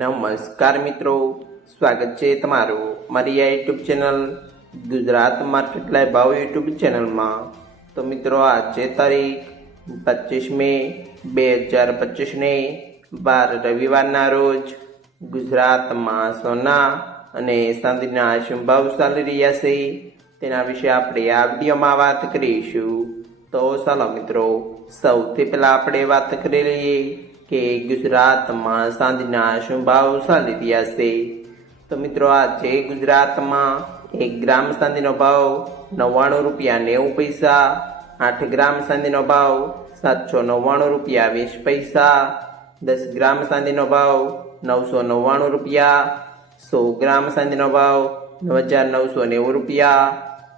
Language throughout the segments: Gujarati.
નમસ્કાર મિત્રો. સ્વાગત છે તમારું મારી આ YouTube channel Gujarat market live ભાવ યુટ્યુબ ચેનલમાં. તો મિત્રો, આજે તારીખ પચીસ મે બે હજાર પચીસને બાર રવિવારના રોજ ગુજરાતમાં સોના અને ચાંદીના શું ભાવ ચાલી રહ્યા છે તેના વિશે આપણે આ વિડીયોમાં વાત કરીશું. તો ચાલો મિત્રો, સૌથી પહેલાં આપણે વાત કરી લઈએ કે ગુજરાતમાં સાંજના શું ભાવ ચાલી છે તો મિત્રો આજે ગુજરાતમાં એક ગ્રામ સાંધીનો ભાવ નવ્વાણું રૂપિયા નેવું પૈસા, આઠ ગ્રામ સાંધીનો ભાવ સાતસો નવ્વાણું રૂપિયા વીસ પૈસા, દસ ગ્રામ સાંધીનો ભાવ નવસો નવ્વાણું રૂપિયા, સો ગ્રામ સાંધીનો ભાવ નવ હજાર નવસો નેવું રૂપિયા.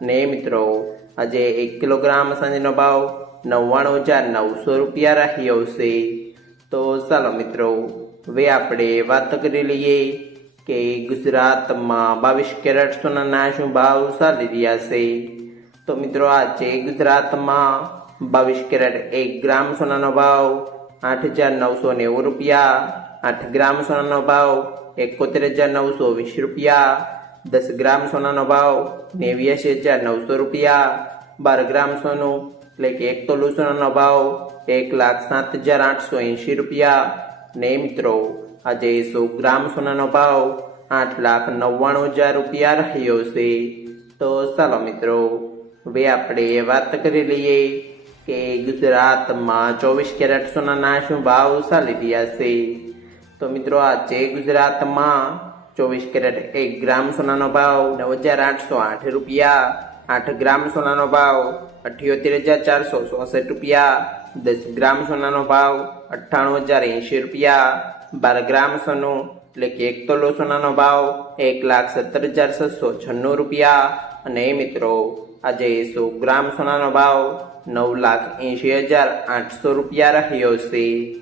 ને મિત્રો, આજે એક કિલોગ્રામ સાંજનો ભાવ નવ્વાણું હજાર નવસો રૂપિયા રહ્યો છે. તો ચાલો મિત્રો, હવે આપણે વાત કરી લઈએ કે ગુજરાતમાં બાવીસ કેરેટ સોનાના શું ભાવ ચાલી રહ્યા છે. તો મિત્રો, આજે ગુજરાતમાં બાવીસ કેરેટ એક ગ્રામ સોનાનો ભાવ આઠ હજાર નવસો નેવું રૂપિયા, આઠ ગ્રામ સોનાનો ભાવ એકોતેર હજાર નવસો વીસ રૂપિયા, દસ ગ્રામ સોનાનો ભાવ નેવ્યાસી હજાર નવસો રૂપિયા, બાર ગ્રામ સોનું એટલે કે એક તોલું સોનાનો ભાવ એક લાખ સાત હજાર આઠસો એંશી રૂપિયા. ને મિત્રો, આજે સો ગ્રામ સોનાનો ભાવ આઠ લાખ નવ્વાણું હજાર રૂપિયા રહ્યો છે. તો ચાલો મિત્રો, હવે આપણે વાત કરી લઈએ કે ગુજરાતમાં ચોવીસ કેરેટ સોનાના શું ભાવ ચાલી રહ્યા છે. તો મિત્રો, આજે ગુજરાતમાં ચોવીસ કેરેટ એક ગ્રામ સોનાનો ભાવ નવ હજાર આઠસો આઠ રૂપિયા. આઠ ગ્રામ સોનાનો ભાવ અઠ્યોતેર હજાર ચારસો ચોસઠ રૂપિયા. દસ ગ્રામ સોનાનો ભાવ અઠ્ઠાણું હજાર એંશી રૂપિયા. બાર ગ્રામ સોનું એટલે કે એક તોલો સોનાનો ભાવ એક લાખ સત્તર હજાર છસો છન્નું રૂપિયા. અને મિત્રો, આજે સો ગ્રામ સોનાનો ભાવ નવ લાખ એંશી હજાર આઠસો રૂપિયા રહ્યો છે.